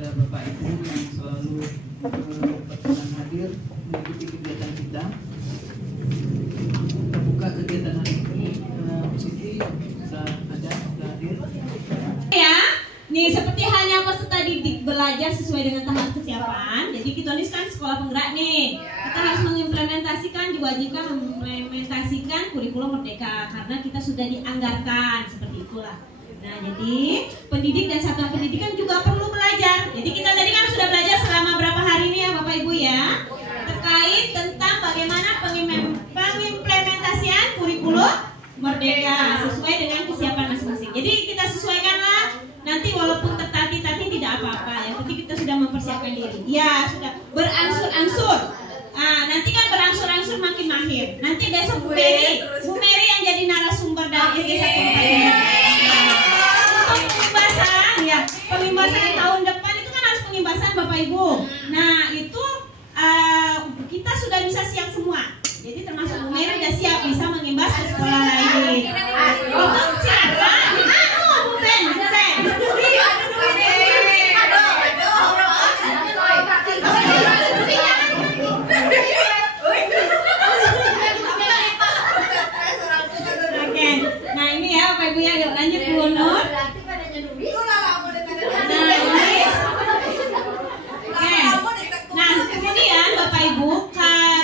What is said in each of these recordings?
kepada Bapak Ibu yang selalu berkenan hadir mengikuti kegiatan kita. Kita buka kegiatan hari ini. Siti bisa ada hadir. Ya, nih seperti halnya peserta didik belajar sesuai dengan tahap kesiapan. Jadi kita ini kan sekolah penggerak nih. Kita harus mengimplementasikan, diwajibkan mengimplementasikan kurikulum merdeka karena kita sudah dianggarkan seperti itulah. Nah, jadi pendidik dan satuan pendidikan juga perlu belajar. Jadi kita tadi kan sudah belajar selama berapa hari ini ya Bapak Ibu ya, terkait tentang bagaimana pengimplementasian kurikulum merdeka sesuai dengan kesiapan masing-masing. Jadi kita sesuaikanlah. Nanti walaupun tertati-tati tidak apa-apa. Yang penting kita sudah mempersiapkan diri. Ya sudah berangsur-angsur. Nanti kan berangsur-angsur makin mahir. Nanti besok Bu Mary yang jadi narasumber dari SD 1 pengimbasan ya. Pengimbasan tahun depan itu kan harus pengimbasan Bapak Ibu. Nah itu kita sudah bisa siap semua. Jadi termasuk Bu Mary sudah siap bisa mengimbas ke sekolah lain. Untuk siapa? Nah ini ya Bapak Ibu ya, yuk lanjut Bu Nur. Nah kemudian Bapak Ibu,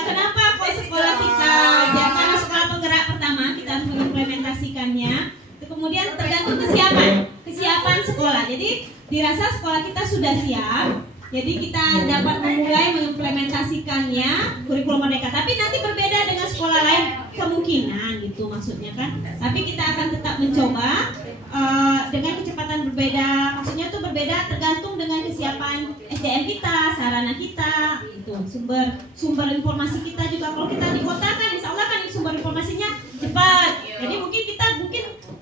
kenapa kok sekolah kita karena sekolah penggerak pertama kita harus mengimplementasikannya. Kemudian tergantung kesiapan sekolah. Jadi dirasa sekolah kita sudah siap. Jadi kita dapat memulai mengimplementasikannya kurikulum merdeka. Tapi nanti berbeda dengan sekolah lain kemungkinan gitu maksudnya kan. Tapi kita akan tetap mencoba dengan kecepatan berbeda. Maksudnya itu berbeda tergantung dengan kesiapan SDM kita, sarana kita, itu sumber informasi kita juga. Kalau kita di kota kan insya Allah kan sumber informasinya cepat. Jadi mungkin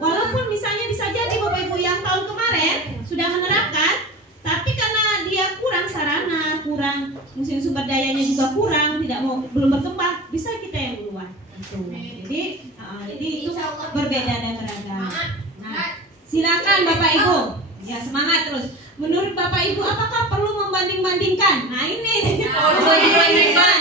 walaupun misalnya bisa jadi Bapak Ibu yang tahun kemarin sudah menerapkan, tapi karena dia kurang sarana, kurang mungkin sumber dayanya juga kurang, belum berkembang, bisa kita yang duluan. Jadi itu berbeda dan beragam. Nah, silakan Bapak Ibu, ya semangat terus. Menurut Bapak Ibu, apakah perlu membanding-bandingkan? Nah ini, membanding-bandingkan.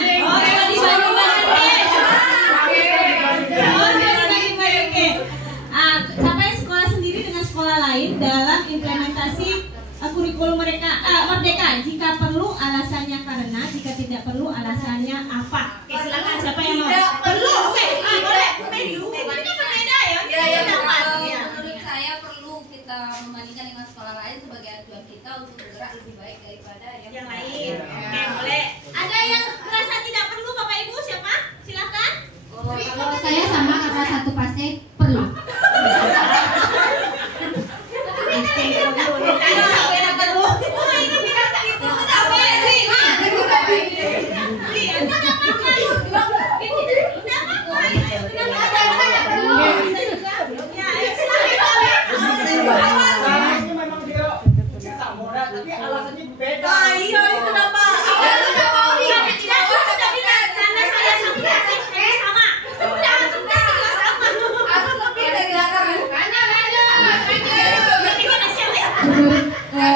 Sampai sekolah sendiri dengan sekolah lain dalam implementasi kurikulum merdeka. Jika perlu alasannya karena, jika tidak perlu alasannya apa? Oke, silakan siapa yang mau? Perlu, boleh. Ini kan berbeda ya. Menurut saya perlu kita membandingkan dengan sekolah lain sebagai acuan kita untuk bergerak lebih baik daripada yang lain. Oke, boleh. Ada yang merasa tidak perlu Bapak Ibu siapa? Silakan. Kalau saya sama kata satu pasti perlu.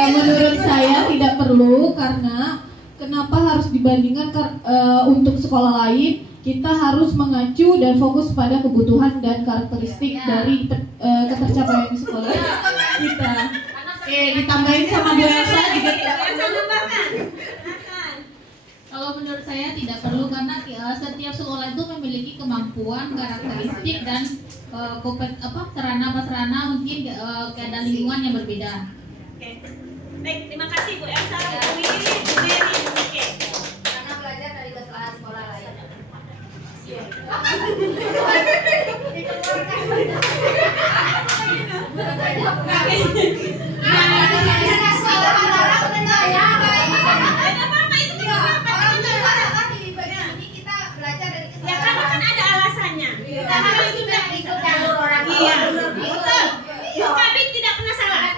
Menurut saya tidak perlu, karena kenapa harus dibandingkan untuk sekolah lain? Kita harus mengacu dan fokus pada kebutuhan dan karakteristik dari ketercapaian sekolah kita. Ditambahin sama Bu Elsa juga tidak perlu. Kalau menurut saya tidak perlu, karena setiap sekolah itu memiliki kemampuan, karakteristik dan sarana mungkin keadaan lingkungan yang berbeda. Oke. Baik, terima kasih Bu Elsa, Bu Mary, Bu Mary. Oke. Karena belajar dari kesalahan sekolah lain. Ya karena kan ada alasannya. Kita harus juga ikut jalur orang. Iya, betul. Bu Kabit tidak pernah salah.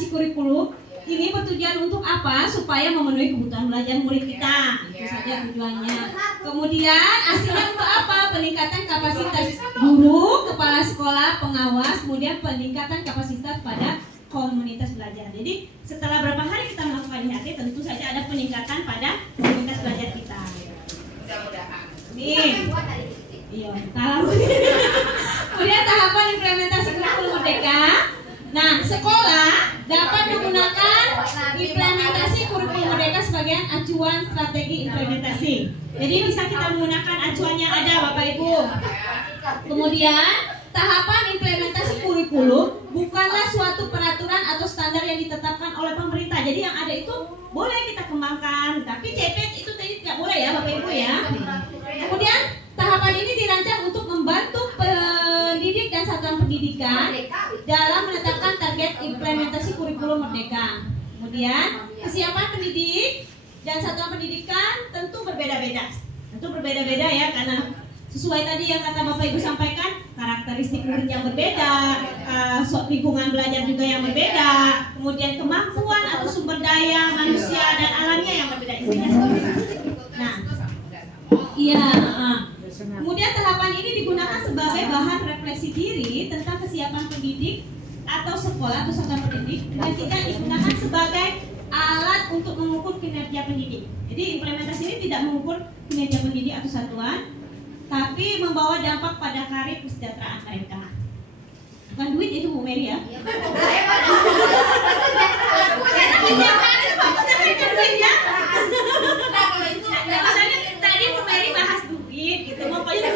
implementasi kurikulum ini bertujuan untuk apa? Supaya memenuhi kebutuhan belajar murid kita. Itu saja tujuannya. Kemudian hasilnya untuk apa? Peningkatan kapasitas guru, kepala sekolah, pengawas, kemudian peningkatan kapasitas pada komunitas belajar. Jadi setelah berapa hari kita melakukan IHT, tentu saja ada peningkatan pada komunitas belajar kita. Mudah-mudahan. Nih. Iya, tahu. Kemudian tahapan implementasi kurikulum merdeka. Nah, sekolah dapat menggunakan implementasi kurikulum merdeka sebagai acuan strategi implementasi. Jadi bisa kita menggunakan acuannya ada Bapak Ibu. Kemudian tahapan implementasi kurikulum bukanlah suatu peraturan atau standar yang ditetapkan oleh pemerintah. Jadi yang ada itu boleh kita kembangkan, tapi CP itu tidak boleh ya Bapak Ibu ya. Kemudian tahapan ini dirancang untuk membantu pendidik dan satuan pendidikan dalam menetapkan target implementasi kurikulum merdeka. Kemudian kesiapan pendidik dan satuan pendidikan tentu berbeda-beda. Tentu berbeda-beda ya, karena sesuai tadi yang kata Bapak Ibu sampaikan, karakteristik murid yang berbeda, lingkungan belajar juga yang berbeda, kemudian kemampuan atau sumber daya manusia dan alamnya yang berbeda. Nah, iya. Kemudian tahapan ini digunakan sebagai bahan refleksi diri tentang kesiapan pendidik atau sekolah atau satuan pendidik, dan tidak digunakan sebagai alat untuk mengukur kinerja pendidik. Jadi implementasi ini tidak mengukur kinerja pendidik atau satuan, tapi membawa dampak pada karir kesejahteraan mereka. Bukan duit itu Bu Mary ya? Misalnya tadi Bu Mary bahas duit gitu, mau pokoknya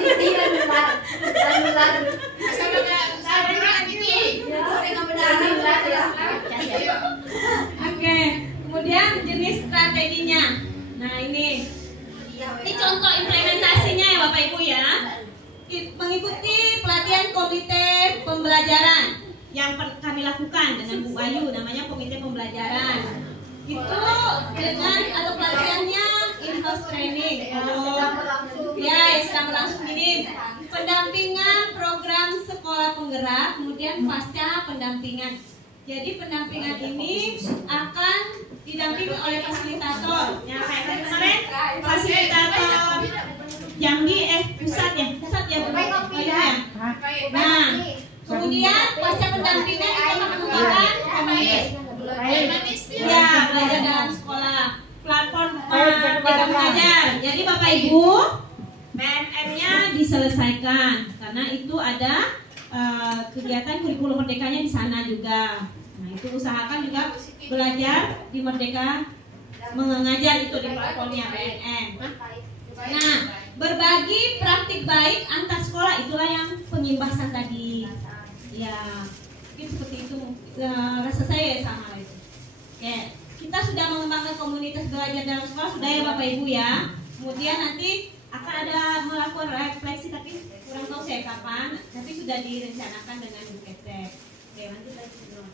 Oke, kemudian jenis strateginya. Nah ini contoh implementasinya ya Bapak Ibu ya. Mengikuti pelatihan komite pembelajaran yang kami lakukan dengan Bu Ayu, namanya komite pembelajaran. Itu dengan atau pelatihannya in-house training. Ya, sedang berlangsung ini. Pendampingan program sekolah penggerak, kemudian pasca pendampingan. Jadi pendampingan ini akan didampingi oleh fasilitator. Yang kayak kemarin fasilitator Jambi pusat ya Bu. Nah, kemudian pasca pendampingan kita akan mengembangkan komunitas. Ya, belajar dalam sekolah, platform Merdeka Mengajar. Jadi Bapak Ibu, PMM-nya diselesaikan karena itu ada kegiatan kurikulum merdekanya di sana juga. Nah, itu usahakan juga belajar di Merdeka Mengajar itu di platformnya PMM. Nah, berbagi praktik baik antar sekolah, itulah yang pengimbasan tadi. Ya, mungkin seperti itu rasa saya sama itu. Oke, kita sudah mengembangkan komunitas belajar dalam sekolah sudah ya Bapak Ibu ya. Kemudian nanti akan ada melakukan refleksi, tapi kurang tahu saya kapan, tapi sudah direncanakan dengan Bu Ketek. Oke, lanjut lagi dulu.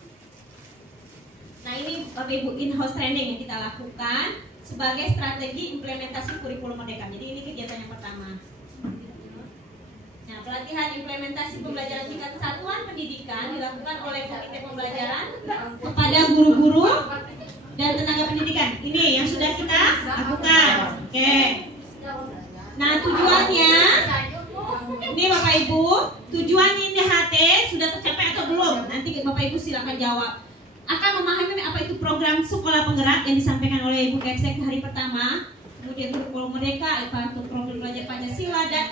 Nah ini Bapak Ibu in-house training yang kita lakukan sebagai strategi implementasi kurikulum merdeka. Jadi ini kegiatan yang pertama. Nah, pelatihan implementasi pembelajaran tingkat satuan pendidikan dilakukan oleh komite pembelajaran kepada guru-guru dan tenaga pendidikan. Ini yang sudah kita lakukan. Oke. Nah, tujuannya ini Bapak Ibu, tujuan IHT sudah tercapai atau belum? Nanti Bapak Ibu silakan jawab. Akan memahami apa itu program sekolah penggerak yang disampaikan oleh Ibu Keksek hari pertama, kemudian kurikulum merdeka, untuk program belajar Pancasila dan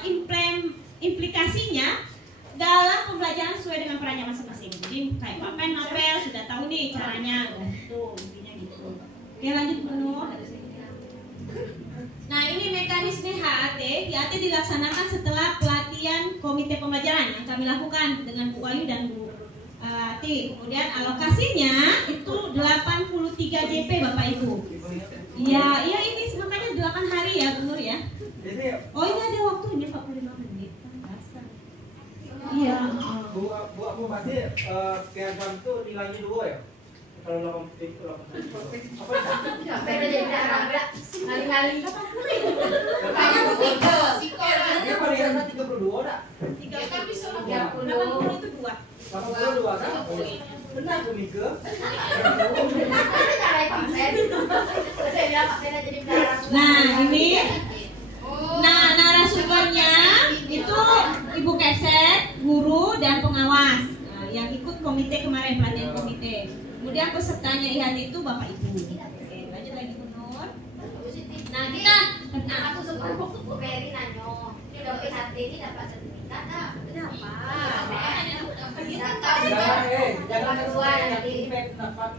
implikasinya dalam pembelajaran sesuai dengan perannya masing-masing. Jadi kayak papen, novel sudah tahu nih caranya, gitu, intinya gitu. Oke, lanjut Bu Nur. Nah ini mekanisme HAT. HAT dilaksanakan setelah pelatihan komite pembelajaran yang kami lakukan dengan Bu Ayu dan Bu Ati. Kemudian alokasinya itu 83 JP Bapak Ibu. Iya ini makanya 8 hari ya Bu Nur ya. Oh ini ada waktunya 45 menit. Iya. Bu masih kegiatan itu nilainya 2 ya? Kalau 8 itu 8 apa itu? Kali-kali Kayaknya begitu. Dia pariwisata 32 dah. 30 itu 2. 82 kan? Benar tuh Mika. Nah, ini narasumbernya itu Ibu Keset, guru dan pengawas yang ikut komite kemarin, pelatihan komite. Kemudian pesertanya IHT itu Bapak Ibu. Oke, lanjut lagi Bu Nur. Nah, kita Aku suka Bu Mary nanyo. Ini udah IHT ini dapat sertifikat dah. Kenapa? Jangan sesuai nanti dapat.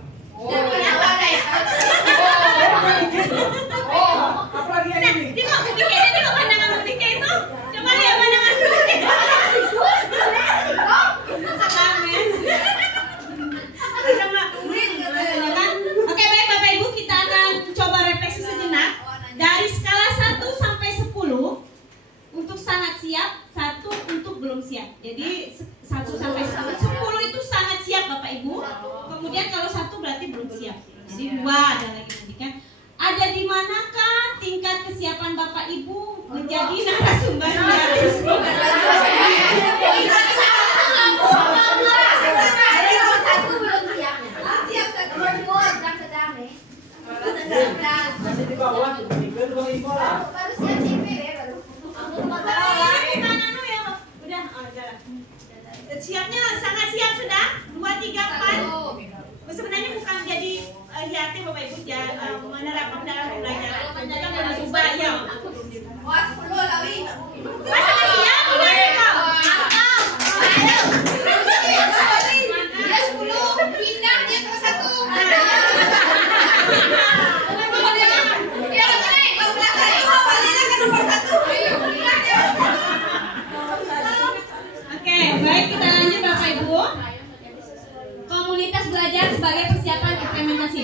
Apalagi yang ini? Tengok Bu Dika, tengok pandangan Bu Dika itu. Coba lihat pandangan Bu Dika. Sekamen. Oke, baik Bapak Ibu, kita akan coba refleksi sejenak. Dari skala 1 sampai 10 untuk sangat siap, 1 untuk belum siap. Jadi 1 sampai 10 itu sangat siap Bapak Ibu. Kemudian kalau 1 berarti belum siap. Jadi 2 ada lagi nanti kan. Ada di manakah tingkat kesiapan Bapak Ibu menjadi narasumbernya? Masih di bawah tuh Mika, dua info lah. Siapnya sangat siap sudah 2, 3, 4. Sebenarnya bukan jadi IHT Bapak Ibu ya, menerapkan dalam pembelajaran. Kita mau coba ya. Wah, 10 lawi. Sangat siap boleh kau. Dia 10 pindah dia ke 1. Oke, baik kita lanjut Bapak Ibu. Komunitas belajar sebagai persiapan implementasi.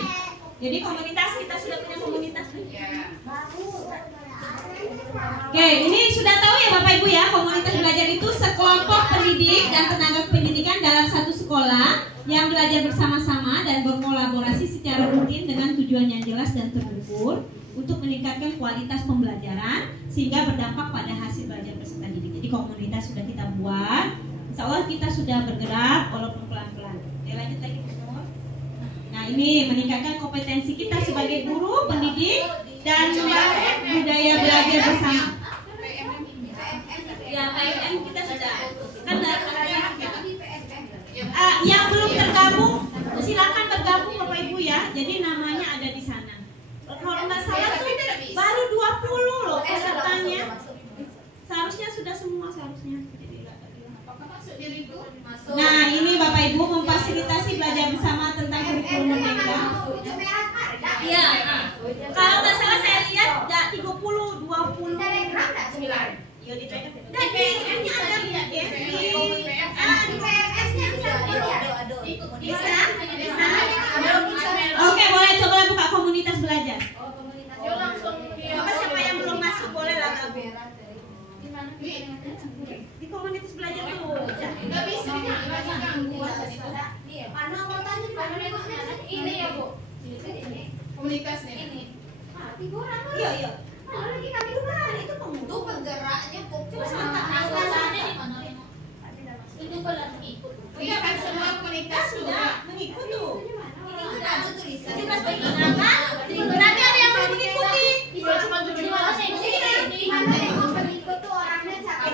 Jadi komunitas kita sudah punya komunitas. Oke, ini sudah tahu ya Bapak Ibu ya, komunitas belajar itu sekelompok pendidik dan tenaga pendidikan dalam satu sekolah yang belajar bersama-sama dan berkolaborasi secara rutin dengan tujuan yang jelas dan terukur untuk meningkatkan kualitas pembelajaran sehingga berdampak pada hasil belajar peserta didik. Jadi komunitas sudah kita buat, insya Allah kita sudah bergerak walaupun pelan-pelan. Oke, lanjut lagi Bu Nur. Nah, ini meningkatkan kompetensi kita sebagai guru, pendidik, dan membangun budaya belajar bersama. Ya, PMM kita sudah kan yang belum tergabung silakan bergabung Bapak Ibu ya. Jadi namanya ada di sana. Kalau nggak salah tuh baru 20 loh pesertanya. Seharusnya sudah semua seharusnya. Nah, ini Bapak Ibu memfasilitasi belajar bersama tentang kurikulum merdeka. Iya. Kalau nggak salah saya lihat 30, 20. Iya di Telegram. Dan PMM-nya ada ya, di PMS-nya bisa. Oke, boleh coba buka komunitas belajar. Maka siapa yang belum masuk boleh lah gabung. Di komunitas belajar tuh. Enggak bisa mana mau tanya di mana ini ya Bu. Komunitas nih. Ah, 3 orang. Iya. Lagi kami bukan itu pemuda penggeraknya fokus sama alasannya di mana? Itu kalau ikut. Iya kan semua komunitas sudah Mengikut tuh. ini kan ada tulisan. Itu pas perkenalkan. Berarti ada yang belum mengikuti. Cuma 7 orang ini. Mana yang mau pengikut tuh orangnya siapa?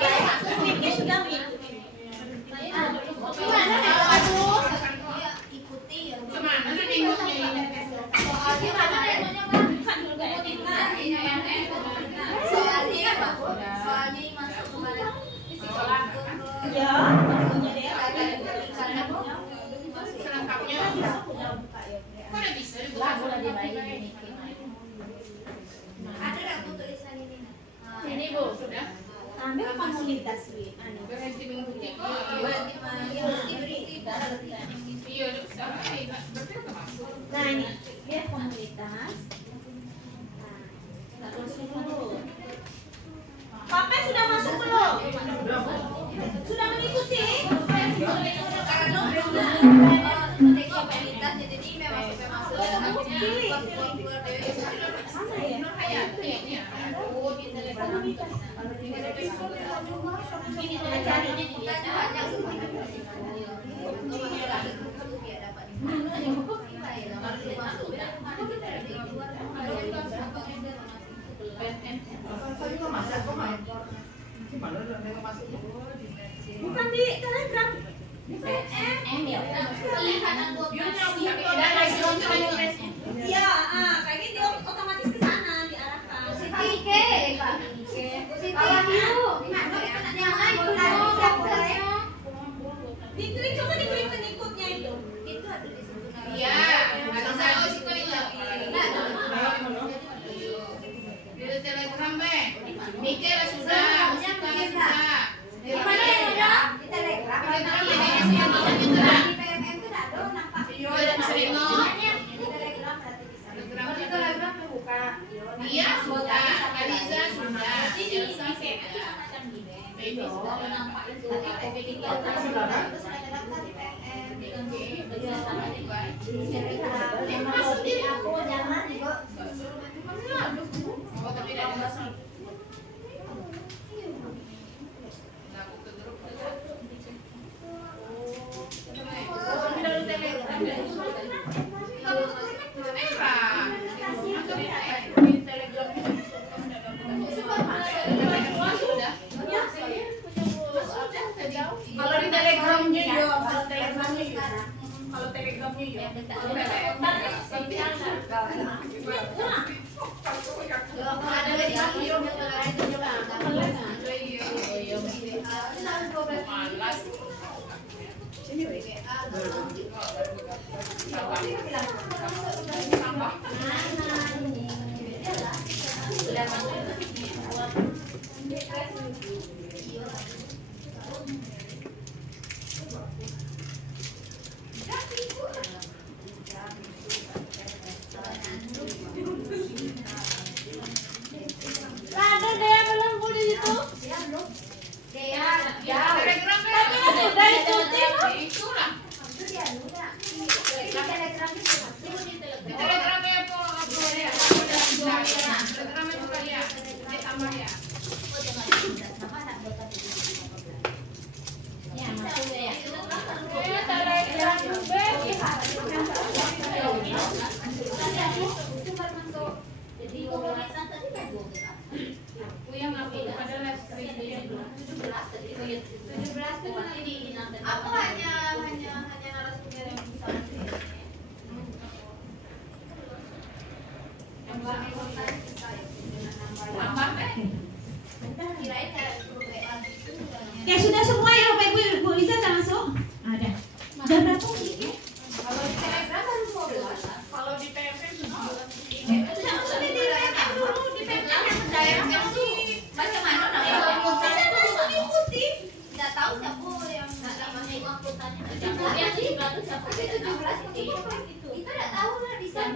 Ini sudah mengikuti. Gimana kalau aduh? Iya, ikuti ya. Kemana nengoknya ini? Soalnya mana nengoknya Bang? Bukan dulu kayak gitu. Soalnya apa? Soalnya masuk kemarin psikolog. Ya. Selengkapnya. Mana bisa dibuka? Ada nggak Bu tulisan ini? Ini Bu, sudah. Ambil komunitas Berhenti mengikuti kok. Iya, berarti udah masuk. Nah ini dia komunitas. Nah, terus dulu. Papa sudah masuk belum? Sudah mengikuti? Bukan di Telegram. Iya, kayaknya dia otomatis ke sana diarahkan. Diklik, coba diklik pengikutnya itu. Iya, ada saya sih kali lah. Di Telegram be, mikir sudah, sudah. Di mana ya udah? Di Telegram. Di PMM itu ada nampak. Iya, ada bisa iya sudah, Kaliza sudah, Elsa sudah, Baby sudah. Oh tapi tidak ada. Kalau di Telegramnya ya, kalau Telegramnya ya. Kalau Telegramnya ya. Ada lagi aku hanya narasumber yang bisa Oke, sudah semua ya Bapak Ibu, Bu Liza udah masuk? Ada. Udah berapa menitnya? kalau di Telegram baru 15, kalau di PMM Tidak usah di PMM dulu, di PMM yang daerah sih. bagaimana Kita harus mengikuti. nggak tahu siapa yang namanya uang kuotanya tapi 17 itu nggak tahu lah di sana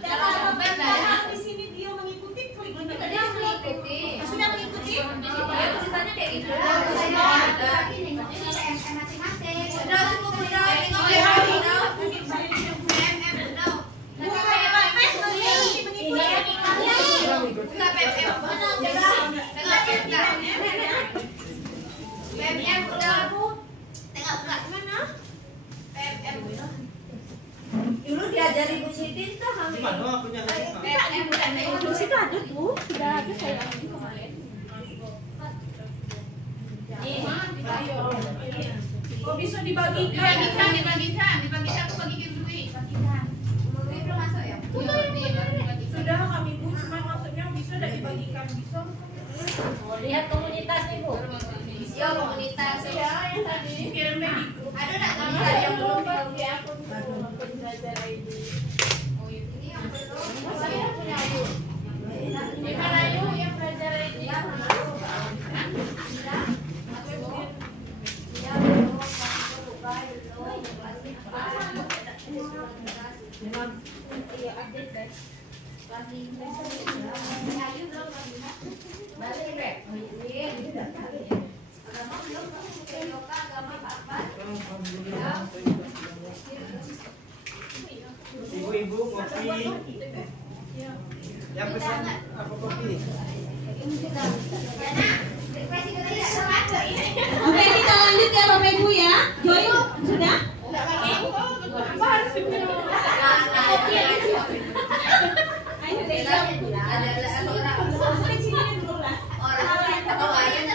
Dan kalau Bapak di sini dia mengikuti, klik ini. dia mengikuti Sudah mengikuti? ceritanya kayak gitu ada ini masing-masing udah cukup udah tengok ya udah dulu diajari Bu Siti tuh Di mana punya Di situ ada tuh, sudah ada saya kemarin. Oh bisa dibagikan Dibagikan aku bagikan duit. belum masuk ya Sudah kami Bu cuma maksudnya bisa tidak dibagikan bisa Lihat komunitas nih Bu. ya komunitas ya yang tadi kirim di grup ada nggak gambar yang belum di akun belajar ini ini yang belum saya punya Bu di mana Yu yang belajar ini ya Ibu-ibu kopi. Yang pesan apa kopi? Oke, kita lanjut ya Bapak Ibu ya. Joy, sudah? orang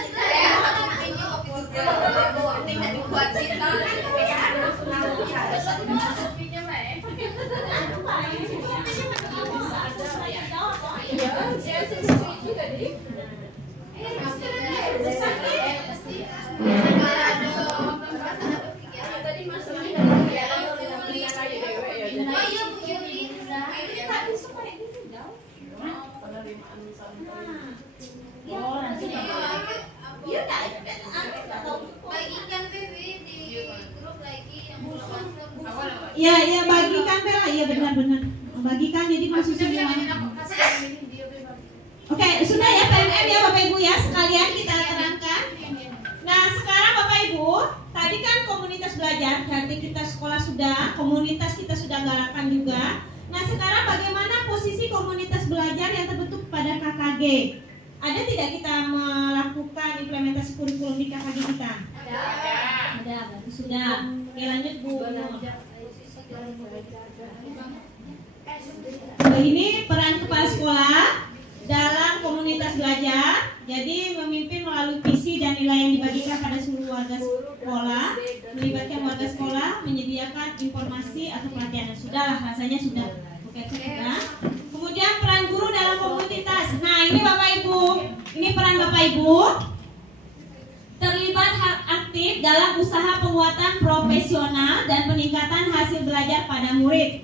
Bagikan PB di grup lagi yang Ya, bagikan Bella. Iya benar-benar. Bagikan jadi masuk semua. Oke, sudah ya PMM ya Bapak Ibu ya, sekalian kita terangkan. Nah, sekarang Bapak Ibu, tadi kan komunitas belajar, berarti kita sekolah sudah, komunitas kita sudah galakan juga. Nah, sekarang bagaimana posisi komunitas belajar yang terbentuk pada KKG? Ada tidak kita melakukan implementasi kurikulum di KKG kita? Ada, berarti sudah. Oke, lanjut Bu. Ini peran kepala sekolah dalam komunitas belajar. Jadi memimpin melalui visi dan nilai yang dibagikan pada seluruh warga sekolah, melibatkan warga sekolah, menyediakan informasi atau pelatihan. Sudahlah, rasanya sudah. Oke, sudah. Kemudian peran guru dalam komunitas. Nah, ini Bapak Ibu, ini peran Bapak Ibu. Terlibat aktif dalam usaha penguatan profesional dan peningkatan hasil belajar pada murid.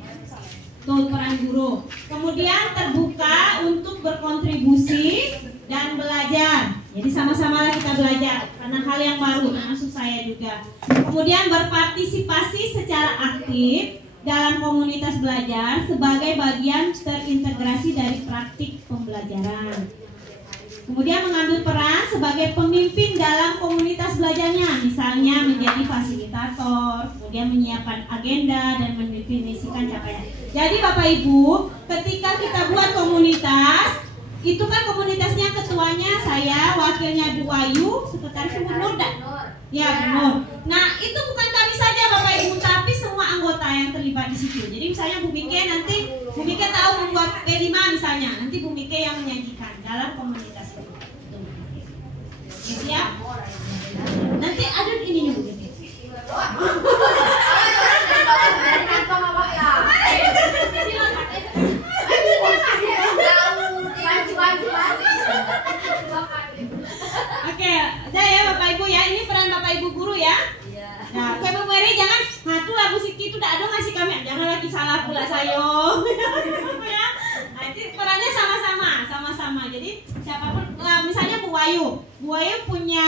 Tuh peran guru. Kemudian terbuka untuk berkontribusi dan belajar. Jadi sama-sama kita belajar karena hal yang baru, termasuk saya juga. Kemudian berpartisipasi secara aktif dalam komunitas belajar sebagai bagian terintegrasi dari praktik pembelajaran. Kemudian mengambil peran sebagai pemimpin dalam komunitas belajarnya, misalnya menjadi fasilitator, kemudian menyiapkan agenda dan mendefinisikan capaian. Jadi Bapak Ibu, ketika kita buat komunitas, itu kan komunitasnya ketuanya saya, wakilnya Bu Ayu, sekretaris Bu Nur. Ya, Bu Nur. Nah, itu bukan kami saja Bapak Ibu, tapi semua anggota yang terlibat di situ. Jadi misalnya Bu Mike nanti, Bu Mike tahu membuat B5 misalnya, nanti Bu Mike yang menyajikan dalam komunitas itu. Siap? Nanti ada ininya Bu Mike. Oke, udah ya Bapak Ibu ya, ini peran Bapak Ibu guru ya. Nah, Februari jangan ngatu lah Bu Siti itu dak ada ngasih kami, jangan lagi salah pula sayo. Ya. Nanti perannya sama-sama. Jadi siapapun, misalnya Bu Ayu punya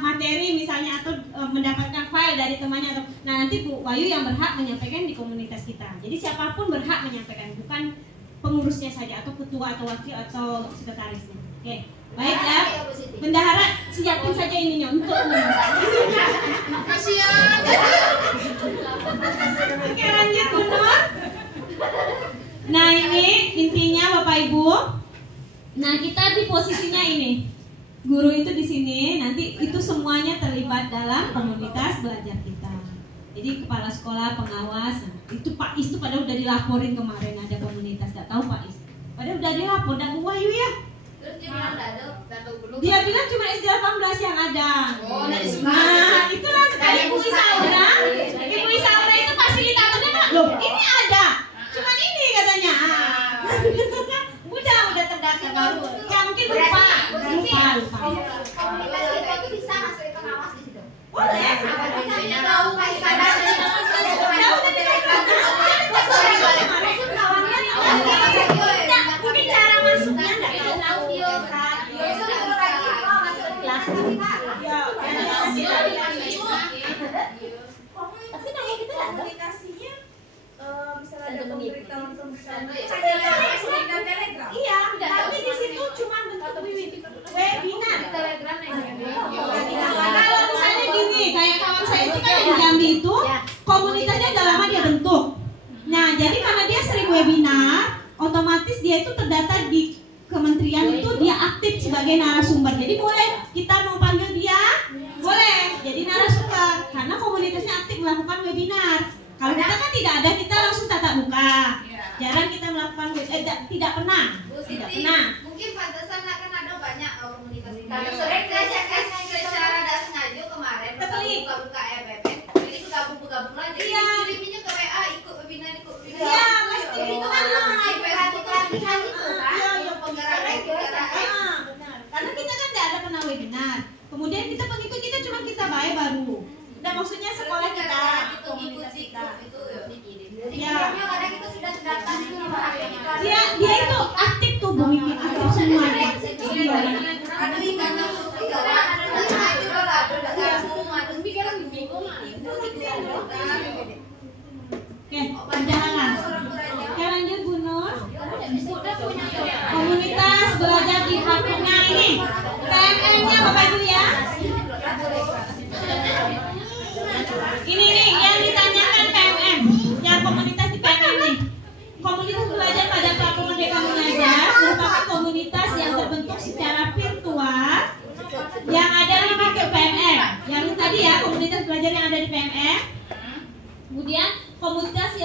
materi misalnya atau mendapatkan file dari temannya atau, nah nanti Bu Ayu yang berhak menyampaikan di komunitas kita. Jadi siapapun berhak menyampaikan, bukan pengurusnya saja atau ketua atau wakil atau sekretarisnya. Oke. Baik ya, bendahara siapin saja ininya untuk Kasihan. Oke, lanjut Bu Nur. Nah, ini intinya Bapak Ibu. Nah, kita di posisinya ini. Guru itu di sini, nanti itu semuanya terlibat dalam komunitas belajar kita. Jadi kepala sekolah, pengawas, itu Pak Is itu padahal udah dilaporin kemarin ada komunitas, enggak tahu Pak Is. Padahal udah dilapor, dan Bu Wahyu ya. Dia bilang cuma SD 18 yang ada. Oh, nah, itulah sekali Ibu Isaura. Ibu Isaura itu fasilitatornya kan, loh ini ada. Cuman ini katanya. Udah terdaftar. Ya mungkin lupa. Komunitas kita itu bisa masuk pengawas di situ. Boleh. Tahu mungkin cara masuknya nggak tahu. Tapi kalau kita komunikasinya misalnya ada pemberitaan Telegram. Iya, tapi di situ cuma bentuk webinar. Kalau misalnya gini, kayak kawan saya itu kan yang di Jambi itu komunitasnya udah lama dia bentuk. Nah, jadi karena dia sering webinar, otomatis dia itu terdata di kementerian itu, dia aktif sebagai narasumber. Jadi boleh kita mau panggil dia, boleh jadi narasumber karena komunitasnya aktif melakukan webinar. Kalau kita kan tidak ada, kita langsung tatap muka. Jarang kita melakukan tidak pernah. Mungkin pantesan kan ada banyak komunitas. Kalau sering secara tidak sengaja kemarin buka RPP, jadi bergabung lagi. Kiriminya ke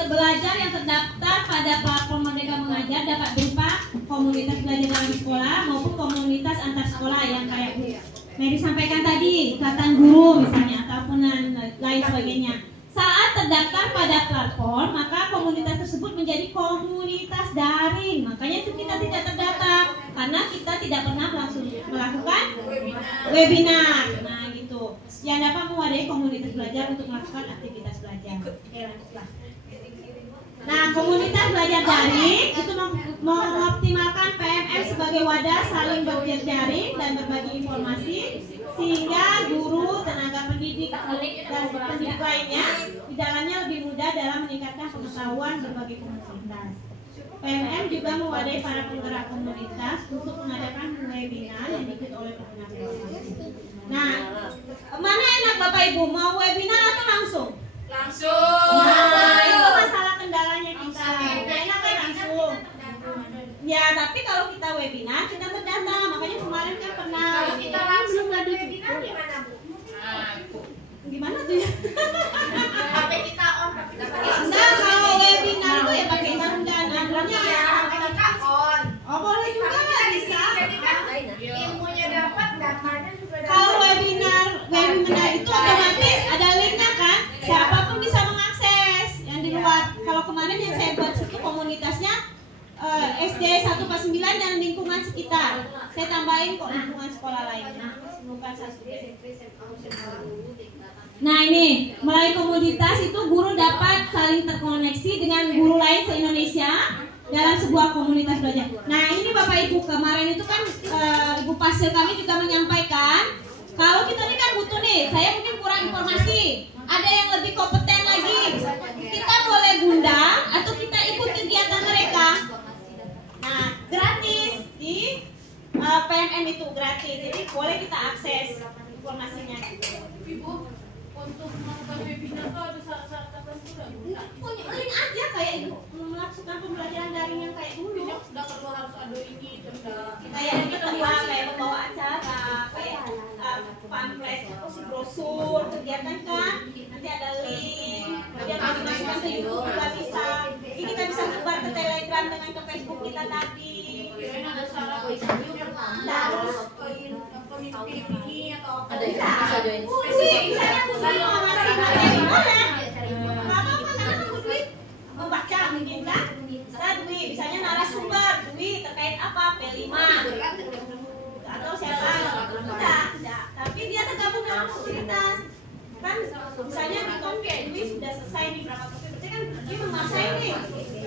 belajar yang terdaftar pada platform Merdeka Mengajar dapat berupa komunitas belajar dalam sekolah maupun komunitas antar sekolah yang kayak Mary sampaikan tadi, ikatan guru misalnya ataupun lain sebagainya. Saat terdaftar pada platform, maka komunitas tersebut menjadi komunitas daring. Makanya itu kita tidak terdaftar karena kita tidak pernah melakukan webinar. Nah, gitu. Yang dapat mewadahi komunitas belajar untuk melakukan aktivitas belajar. Nah, komunitas belajar daring itu mengoptimalkan PMM sebagai wadah saling berjejaring dan berbagi informasi sehingga guru, tenaga pendidik, dan pendidik lainnya di dalamnya lebih mudah dalam meningkatkan pengetahuan berbagai komunitas. PMM juga mewadahi para penggerak komunitas untuk mengadakan webinar yang diikuti oleh pengguna. Nah, mana enak Bapak Ibu, mau webinar atau langsung? Langsung. Nah, itu masalah kendalanya kita. Enak kan langsung. Ya, tapi kalau kita webinar kita terdata. Makanya kemarin kan pernah. Kalau kita langsung ngadu webinar gimana, Bu? Gimana tuh ya? HP kita on, HP kita Nah, kalau webinar itu ya pakai Zoom dan Androidnya ya. HP kita on. Oh, boleh juga nggak bisa? Jadi kan ilmunya dapat, datanya juga dapat. Kalau webinar itu otomatis ada linknya kan? Siapapun bisa mengakses yang di luar. Kalau kemarin yang saya buat itu komunitasnya SD 1/9 dan lingkungan sekitar. Saya tambahin kok lingkungan sekolah lainnya. Bukan satu. Nah, ini melalui komunitas itu guru dapat saling terkoneksi dengan guru lain se-Indonesia dalam sebuah komunitas belajar. Nah, ini Bapak Ibu kemarin itu kan Ibu Pasil kami juga menyampaikan kalau kita ini kan butuh nih, saya mungkin kurang informasi, ada yang lebih kompeten lagi. Kita boleh gundang atau kita ikut kegiatan mereka. Nah, gratis di PMM itu gratis, jadi boleh kita akses informasinya. Ibu, untuk melakukan webinar itu ada syarat-syarat tertentu nggak? Punya link aja kayak Ibu melakukan pembelajaran daring yang kayak dulu. Tidak perlu harus ada ini, Kayak kayak membawa acara, kayak pamflet atau si brosur kegiatan kan, nanti ada link, kemudian harus dimasukkan ke YouTube juga bisa. Ini kita bisa sebar ke Telegram dengan ke Facebook kita tadi. ada syarat Harus pemimpin ini atau apa? Ada bisa join. misalnya aku sih mau ngasih materi boleh. Apa kan aku duit membaca mungkin kan? Bisa duit, misalnya narasumber duit terkait apa P5 atau siapa? Tidak. Tapi dia tergabung dalam komunitas. Kan misalnya di Kopi duit sudah selesai nih berapa kopi, berarti kan dia menguasai nih.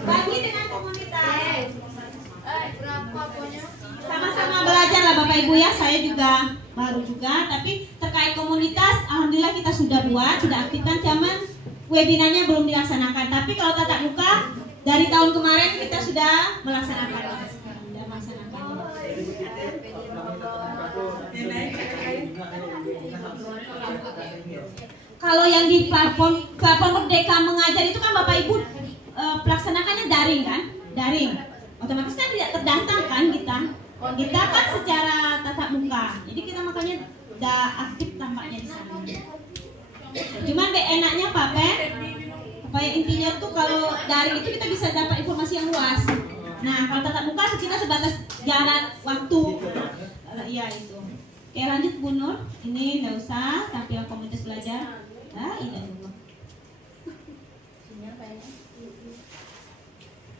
Bagi dengan komunitas. Berapa pokoknya? Sama-sama belajar lah Bapak Ibu ya, saya juga baru juga, tapi terkait komunitas, alhamdulillah kita sudah buat, sudah aktifkan, cuman webinarnya belum dilaksanakan. Tapi kalau tatap muka dari tahun kemarin kita sudah melaksanakan. Kalau yang di platform Merdeka Mengajar itu kan Bapak Ibu pelaksanakannya daring kan, daring. Otomatis kan tidak terdaftar kan kita. Kita kan secara tatap muka. Jadi kita makanya udah aktif tampaknya di sana. Cuman enaknya Pak Pen, supaya intinya tuh kalau daring itu kita bisa dapat informasi yang luas. Nah, kalau tatap muka kita sebatas jarak waktu. Iya itu. Oke, lanjut Bu Nur. Ini enggak usah tampilan komunitas belajar. Nah, ini dulu.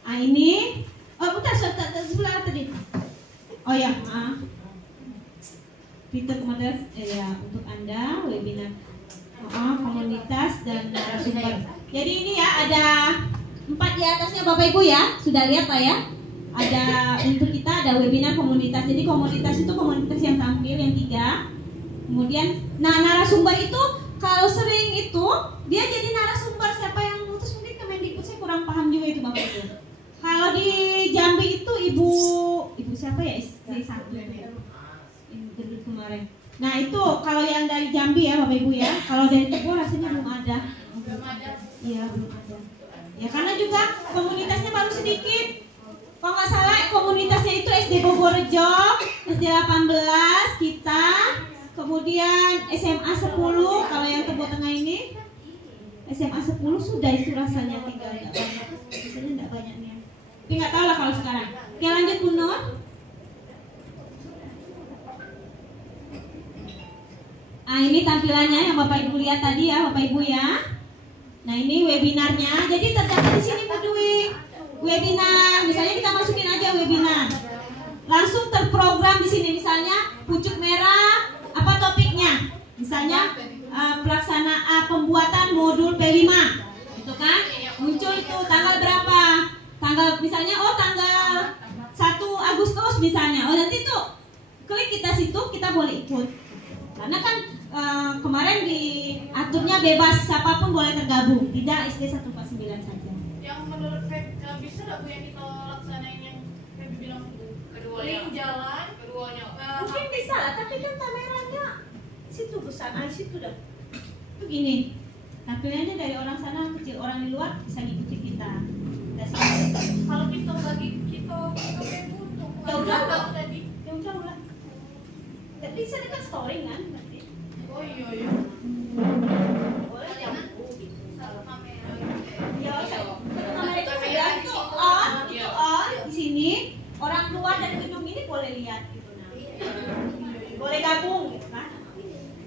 Ah, ini bukan sebelah tadi. Oh ya, maaf. Fitur komunitas ya untuk Anda webinar komunitas dan narasumber. Jadi ini ya ada 4 di atasnya Bapak Ibu ya. Sudah lihat Pak ya? Ada untuk kita ada webinar komunitas. Jadi komunitas itu komunitas yang tampil yang 3. Kemudian narasumber itu kalau sering itu dia jadi narasumber, siapa yang mutus mungkin Kemendikbud, saya kurang paham juga itu Bapak Ibu. Kalau di Jambi itu ibu siapa ya, istri satu itu kemarin. Nah itu kalau yang dari Jambi ya Bapak Ibu ya. Kalau dari Tegal rasanya belum ada. Iya belum ada. Ya karena juga komunitasnya baru sedikit. Kalau nggak salah komunitasnya itu SD Bogorejo, SD 18 kita, kemudian SMA 10 kalau yang Tebo Tengah ini. SMA 10 sudah itu rasanya tinggal nggak banyak. lihat tadi ya Bapak Ibu ya. Nah ini webinarnya. Jadi terdaftar di sini Bu Dwi. Webinar, misalnya kita masukin aja webinar. Langsung terprogram di sini misalnya pucuk merah apa topiknya? Misalnya pembuatan modul P5. Gitu kan? Muncul itu tanggal berapa? Tanggal misalnya tanggal 1 Agustus misalnya. Nanti tuh klik kita situ kita boleh ikut. Karena kan kemarin diaturnya bebas, siapapun boleh tergabung, tidak SD 149 saja. Yang menurut Feb bisa nggak Bu yang kita laksanain yang Feb bilang link jalan keduanya? Mungkin bisa lah, tapi kan kameranya situ besar, situ dah. Itu gini, tampilannya dari orang sana kecil, orang di luar bisa ngikutin kita. Kalau kita bagi kita untuk jauh-jauh tadi. Jauh-jauh lah. Tapi bisa dekat story kan berarti. Oh iya. Boleh Jangan jauh. satu kamera. Ya, kamera itu ya, itu on di sini. Orang luar dari gedung ini boleh lihat gitu nah. Boleh gabung gitu kan.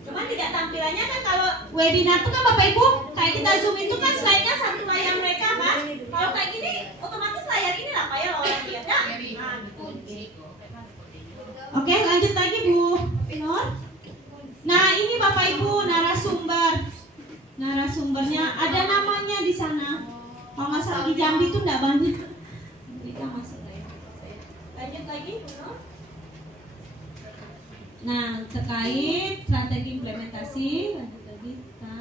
Cuman tidak tampilannya kan kalau webinar itu kan Bapak Ibu kayak kita zoom itu kan slide-nya satu layar mereka kan. Kalau kayak gini otomatis layar ini lah kayak orang lihat dah. Nah, gitu. Oke, lanjut lagi Bu Nur. Nah, ini Bapak Ibu narasumbernya ada namanya di sana. Kalau nggak salah di Jambi itu nggak banyak. Kita masuk ya. Lanjut lagi Bu Nur. Nah, terkait strategi implementasi, lanjut lagi kita.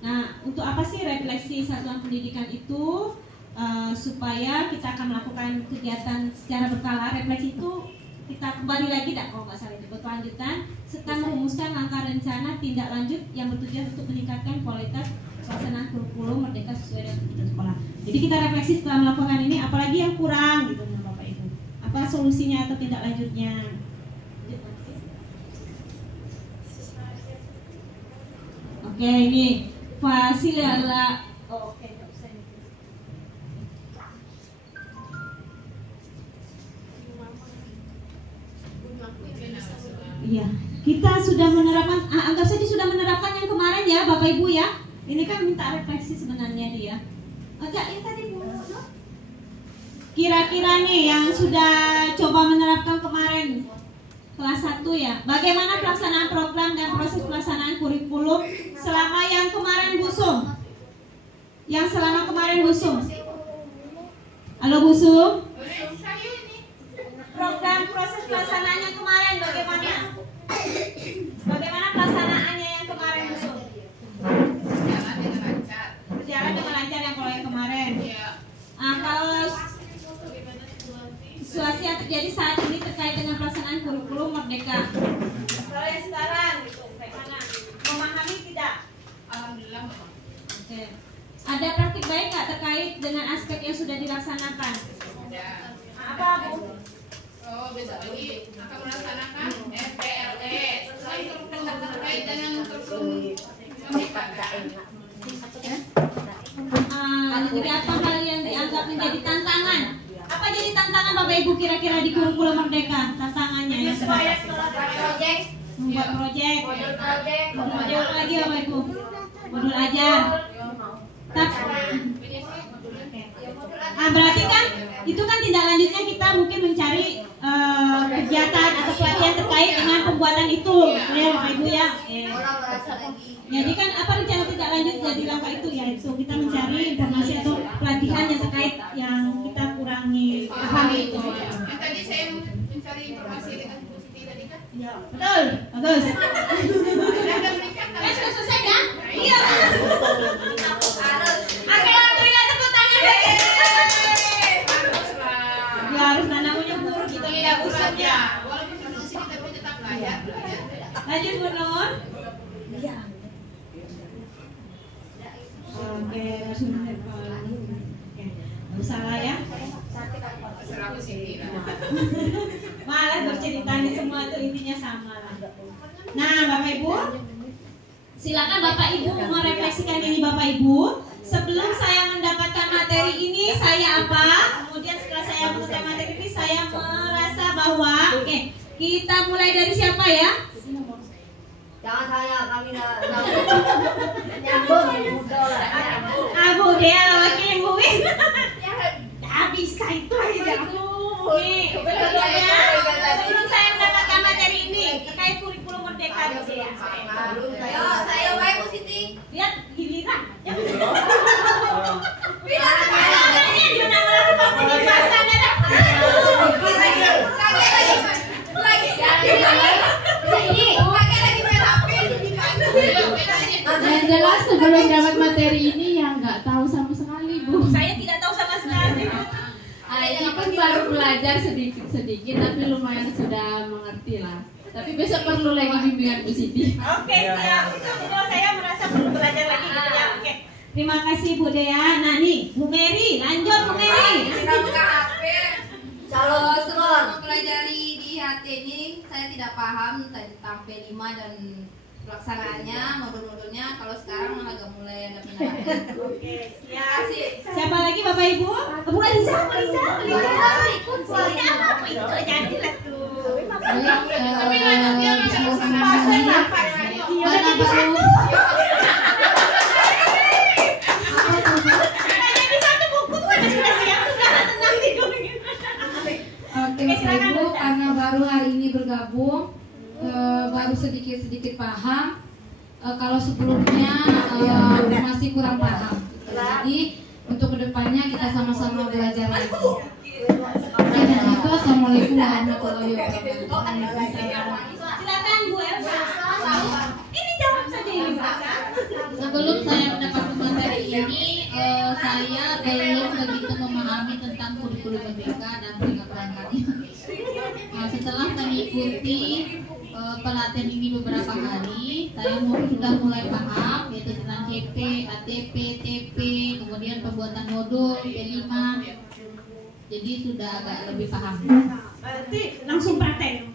Nah, untuk apa sih refleksi satuan pendidikan itu? Supaya kita akan melakukan kegiatan secara berkala. Refleksi itu kita kembali lagi kalau nggak salah itu berkelanjutan serta merumuskan langkah rencana tindak lanjut yang bertujuan untuk meningkatkan kualitas pelaksanaan kurikulum merdeka sesuai dengan kebutuhan sekolah. Jadi kita refleksi setelah melakukan ini apalagi yang kurang gitu Bapak Ibu. Apa solusinya atau tindak lanjutnya? Oke, ini fasilitasi. Oke. Iya, kita sudah menerapkan, anggap saja sudah menerapkan yang kemarin ya Bapak Ibu ya. Ini kan minta refleksi sebenarnya dia. Agak yang tadi Bu. Kira-kira nih yang sudah coba menerapkan kemarin kelas 1 ya. Bagaimana pelaksanaan program dan proses pelaksanaan kurikulum selama yang kemarin busung? Yang selama kemarin busung. Halo busung? Program proses pelaksanaannya kemarin bagaimana? Bagaimana pelaksanaannya yang kemarin busung? Berjalan dengan lancar yang kalau yang kemarin. Kalau situasi yang terjadi saat ini terkait dengan pelaksanaan kurikulum merdeka. Kalau yang sekarang gitu, bagaimana? Memahami tidak? Alhamdulillah. Oke. Ada praktik baik nggak terkait dengan aspek yang sudah dilaksanakan? Ada. Apa Bu? Besok lagi akan melaksanakan FPLE terkait dengan jadi apa hal yang dianggap menjadi tantangan? Apa jadi tantangan Bapak Ibu kira-kira di kurikulum merdeka? Tantangannya yang Supaya sekolah project, membuat proyek. modul project, Modul apa lagi Bapak Ibu? Modul ajar. Berarti kan itu kan tindak lanjutnya kita mungkin mencari kegiatan atau pelatihan terkait dengan pembuatan itu, ya Bapak Ibu ya. orang merasa lagi. Jadi kan apa rencana tindak lanjut dari langkah itu ya itu kita mencari informasi atau pelatihan yang terkait yang kita kurangi pahami itu. Yang tadi saya mencari informasi dengan Bu Siti tadi kan? Ya, betul, bagus. Sudah selesai kan? Iya. Alhamdulillah tepuk tangan. Ya harus namanya guru kita tidak usahanya. Walaupun duduk sini tapi tetap belajar. Lanjut Bu Nur. Iya. Oke, langsung nggak salah ya. Terserah Bu Siti. Malah berceritanya semua itu intinya sama lah. Nah, Bapak Ibu, silakan Bapak Ibu merefleksikan ini Bapak Ibu. Sebelum saya mendapatkan materi ini, saya apa? Kemudian setelah saya mengetahui materi ini, saya merasa bahwa, oke, kita mulai dari siapa ya? Jangan tanya kami nyambung mudah lah. Abu dia lagi yang buin. Dah bisa itu aja aku. Nih, sebelum saya mendapatkan materi ini terkait kurikulum merdeka di sini. Ayo, saya wae Bu Siti. Lihat giliran. Yang jelas sebelum dapat materi ini yang nggak tahu sama sekali Bu. Saya tidak tahu sama sekali. Ini kan baru belajar sedikit-sedikit tapi lumayan sudah mengerti lah. Tapi besok perlu lagi bimbingan Bu Siti. Oke, siap. Itu saya merasa perlu belajar lagi gitu ya. Oke. Terima kasih Bu Dea. Nah nih, Bu Mary, lanjut Bu Mary. Kalau mempelajari di HT ini saya tidak paham tentang P5 dan pelaksanaannya, modul-modulnya. Kalau sekarang malah agak mulai ada penerapan. Oke, siap. Siapa lagi Bapak Ibu? Bu Aliza, Bu Aliza. Ikut soalnya apa itu jadi lah tuh. Tapi lanjutnya Oke, Bapak Ibu, karena baru hari ini bergabung, baru sedikit-sedikit paham. Kalau sebelumnya masih kurang paham. Jadi untuk kedepannya kita sama-sama belajar lagi. Oke, dan itu assalamualaikum warahmatullahi wabarakatuh. Silakan Bu Elsa. Ini jawab saja ini Pak. Sebelum saya mendapatkan materi ini, saya belum begitu memahami tentang kurikulum merdeka dan perangkatnya. Setelah mengikuti pelatihan ini beberapa hari, saya sudah mulai paham yaitu tentang CP, ATP, TP, kemudian pembuatan modul P5. Jadi sudah agak lebih paham. Berarti langsung praktek.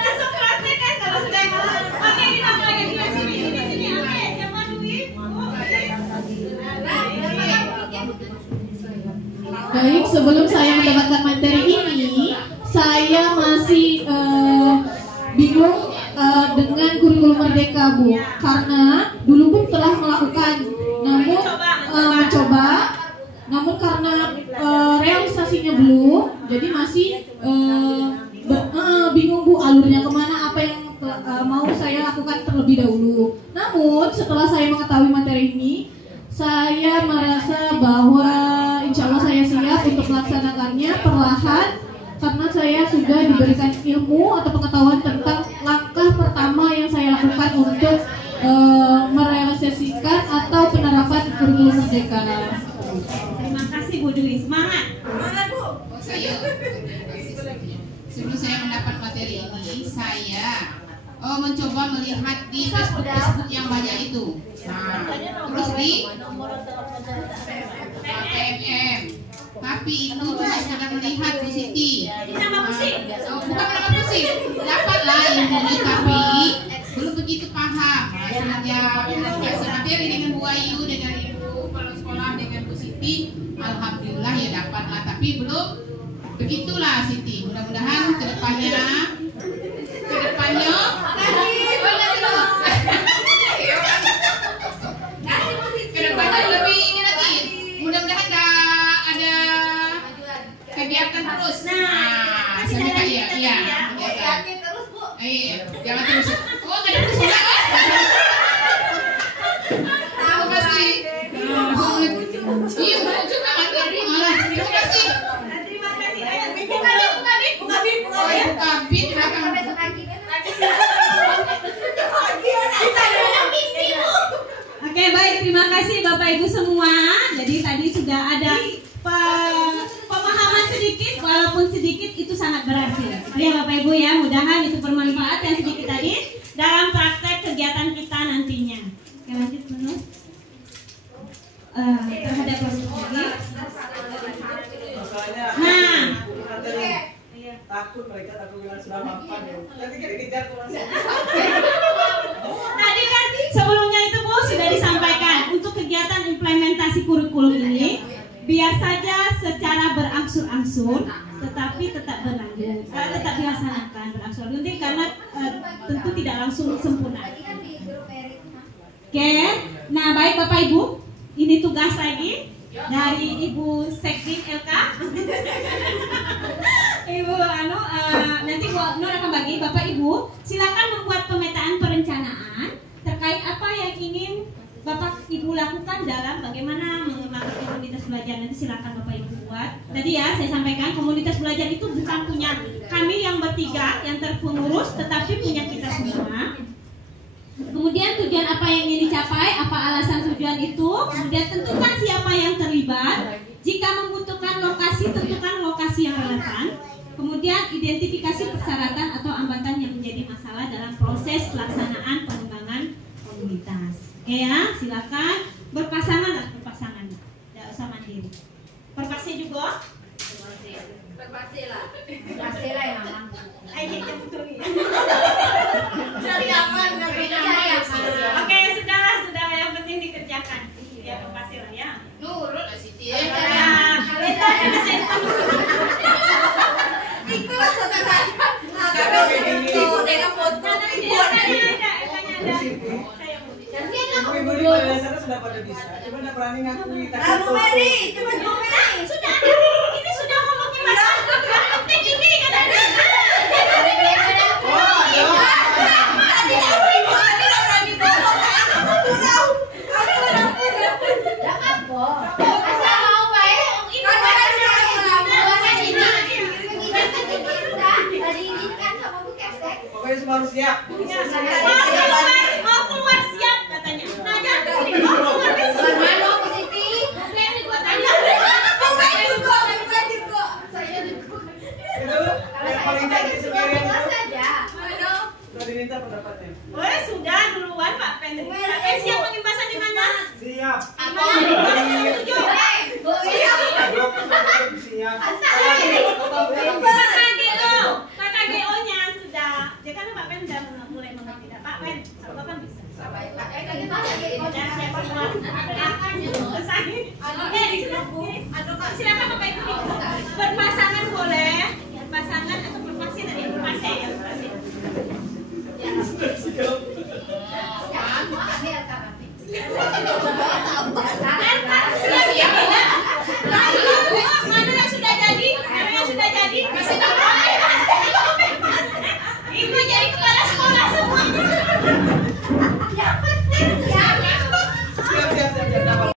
Langsung praktek kan kalau sudah. Oke, kita mulai di sini. Oke, siapa Dwi? Baik, sebelum saya mendapatkan materi ini, saya masih bingung dengan kurikulum merdeka Bu, karena dulu pun telah melakukan, namun mencoba, namun karena realisasinya belum, jadi masih bingung Bu alurnya kemana, apa yang mau saya lakukan terlebih dahulu. Namun setelah saya mengetahui materi ini, saya merasa bahwa insya Allah saya siap untuk melaksanakannya perlahan, karena saya sudah diberikan ilmu atau pengetahuan tentang langkah pertama yang saya lakukan untuk merealisasikan atau penerapan kurikulum merdeka. Terima kasih Bu Dwi, semangat. Sebelum saya mendapat materi ini, saya mencoba melihat di Facebook yang banyak itu. Nah, terus di PMM. Tapi itu cuma sekedar melihat Bu Siti. Nama pusing. Bukan nama pusing. Dapatlah ilmunya tapi belum begitu paham. Saya materi dengan Bu Ayu, dengan Ibu kalau sekolah dengan Bu Siti, alhamdulillah ya dapatlah. Tapi belum begitulah Siti. Mudah-mudahan kedepannya lebih ini lagi. Mudah-mudahan ada kegiatan terus. Nah, saya iya. yakin terus Bu. Jangan terus. Oh, nggak ada terus ya? Terima kasih. Iya, mau juga materi. Terima kasih. Terima kasih. Buka bib. Buka bib belakang. Oke, baik, terima kasih Bapak Ibu semua. Jadi tadi sudah ada pemahaman sedikit, walaupun sedikit itu sangat berarti. Ya Bapak Ibu ya, mudahan itu bermanfaat yang sedikit tadi dalam praktek kegiatan kita nantinya. Oke, lanjut dulu. Terhadap proses ini. Nah, takut mereka bilang sudah mapan ya. Nanti kan dikejar tuh langsung. tadi kan sebelumnya itu Bu sudah disampaikan untuk kegiatan implementasi kurikulum ini biar saja secara berangsur-angsur Oke, nah baik Bapak Ibu, ini tugas lagi dari Ibu Sekdik LK. Ibu nanti Bu Nur akan bagi Bapak Ibu, silakan membuat pemetaan perencanaan terkait apa yang ingin Bapak Ibu lakukan dalam bagaimana mengembangkan komunitas belajar. Nanti silakan Bapak Ibu buat. Tadi ya saya sampaikan komunitas belajar itu bukan punya kami yang bertiga yang terpengurus, tetapi punya kita semua. Kemudian tujuan apa yang ingin dicapai, apa alasan tujuan itu, kemudian tentukan siapa yang terlibat. Jika membutuhkan lokasi, tentukan lokasi yang relevan. Kemudian identifikasi persyaratan atau hambatan yang menjadi masalah dalam proses pelaksanaan pengembangan komunitas. Oke ya, silakan berpasangan lah, berpasangan, tidak usah mandiri. Perpasi juga. Berpasti lah yang aman. Ayo yang betul nih. Cari aman, nggak percaya. Oke, sudah yang penting dikerjakan. Ya perpasi lah ya. Nurut lah Siti. Itu ada saya. Ikhlas saudara. Kalau foto dengan foto Ibu di pada dasarnya sudah pada bisa, cuma tidak berani ngakui. Kamu Mary, coba Bu Mary. Sudah ada. Ini sudah ngomongin masalah yang penting ini kan ada. Tadi aku ibu ada nggak berani bohong. Aku tahu. Jangan bohong. Asal mau baik. Karena ada ini. Tadi ini kan sama Bu Kesek. Pokoknya semua harus siap. Mau keluar siap katanya. Nah jangan mau keluar siap. Mana Bu Siti? Saya juga tanya. Itu yang paling cantik sendiri itu. Sudah diminta pendapatnya. Oh sudah duluan Pak Pendri. Siap pengimbasan di mana? Siap. Setuju. Siap. Pak KGO-nya sudah. Jadi kan Pak Pen sudah mulai mengerti. Pak Pen, Bapak kan bisa. Dan siap semua. Silakan Bapak Ibu. Berpasangan boleh. Berpasangan atau berpasir tadi berpasir ya berpasir. Sudah siap. Jangan mau ambil kan.